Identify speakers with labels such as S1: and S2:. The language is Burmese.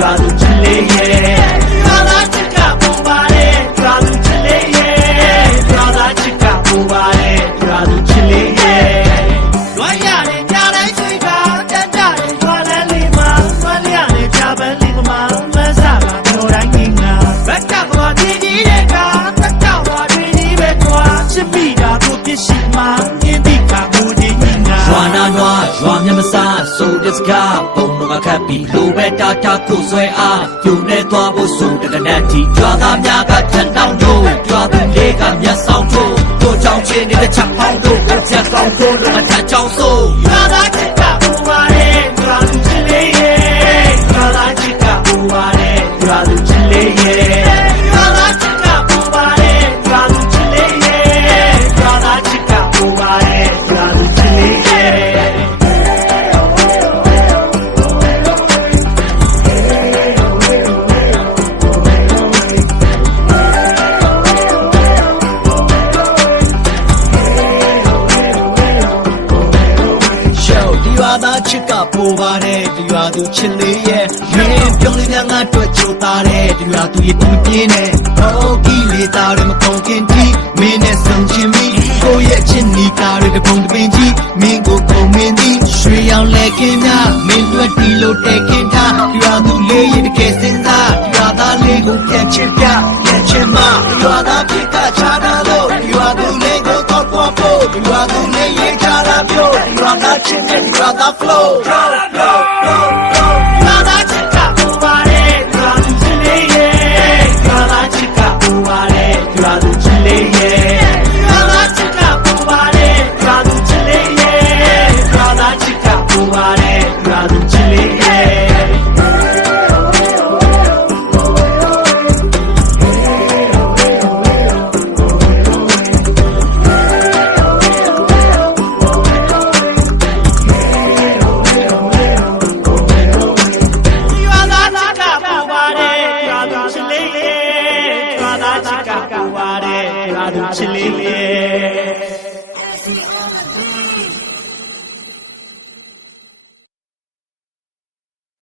S1: ရွာသူချစ်လေးရဲ့ရွာသားချစ်ကပူပါတယ်ရွာသူချစ်လေးရဲ့ရွာသားချစ်ကပူပါတယ်ရွာသူချစ်လေးရဲ့ရွာရတယ်ကြားတိုင်းချွေကတက်ကြတယ်ရွာလန်းလေးမှာရွာလျရတယ်ကြားပန်းလေးမှာမဆာကပြောတိုင်းငင်ငါဘက်ကတော့ဒီဒီတဲ့ကတက်တော့တွင်ဒီပဲကြွားချစ်မိတာကိုပြစ်ရှိမှာမြင်ပြီးကဘူး စကားပုံတော့ခတ်ပြီးလိုပဲတာတာကိုဆွဲအားပြုံနေသွားဖို့ဆိုတကနတ်တီကြွာသားများကထန်တောင်းတို့ကြွာသူလေးကမျက်ဆောင်တို့တို့ကြောင့်ချင်းနေတဲ့ချက်ပေါင်းတို့အချက်ကောင်းတို့လည်းအထချောင်းဆိုကြွာသား ပူပါတယ်ဒီရွာသူချစ်လေးရဲ့မင်းပြုံးလေးများငါတွေ့ကြိုသားတယ်ဒီရွာသူရဲ့ပုံပြင်းနဲ့ဟောကီလေးသားတွေမကုန်ခင်တီမင်းနဲ့ဆုံချင်းပြီးကိုယ့်ရဲ့ချစ်နီကားတွေတပုံတပင်ကြီးမင်းကိုကုန်မင်းသည်ရွှေရောင်လဲကင်းများမင်းတွေ့တီလို့တဲ့ခင်ထားဒီရွာသူလေးရဲ့တကယ်စင်စားဒီရွာသားလေးကိုပြန်ချစ်ပြပြန်ချစ်မဒီရွာသားဖြစ်ကချားတာလို့ဒီရွာသူလေးကိုတော့ပေါ်ဖို့ဒီရွာသူလေးရေးချတာမျိုး ဒီရွာသားချစ်တဲ့ဒီရွာသား flow flow flow flow flow ရွာသားချစ်ကပူပါတယ်ရွာသူချစ်လေးရဲ့ရွာသားချစ်ကပူပါတယ်ရွာသူချစ်လေးရဲ့ရွာသားချစ်ကပူပါတယ်ရွာသူချစ်လေးရဲ့ရွာသားချစ်ကပူပါတယ်ရွာသူချစ်လေး သားချစ်ကပူပါတဲ့ဒါတို့ချစ်လေးလေး